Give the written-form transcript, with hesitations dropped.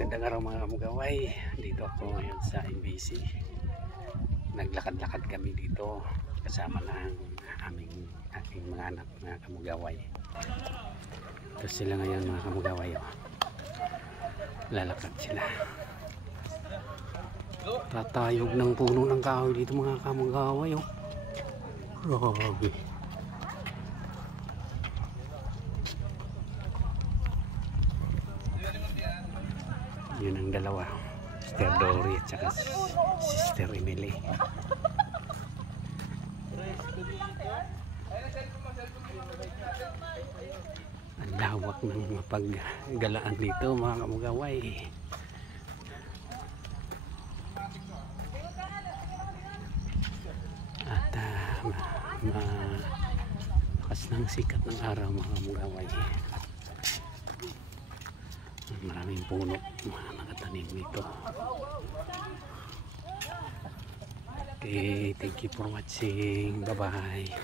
Magandang araw mga kamugaway. Dito ako ngayon sa MBC. Naglakad-lakad kami dito kasama ng aking mga anak mga kamugaway. Ito sila ngayon mga kamugaway. Lalakad sila. Tatayog ng puno ng kahoy dito mga kamugaway. Grabe. Yun ang dalawa, Sister Dory at saka Sister Emily. Ang lawak ng mapaggalaan dito mga kamugaway. At malakas ng sikat ng araw mga kamugaway. Maraming puno mga nakatanim dito. Okay, thank you for watching. Bye bye.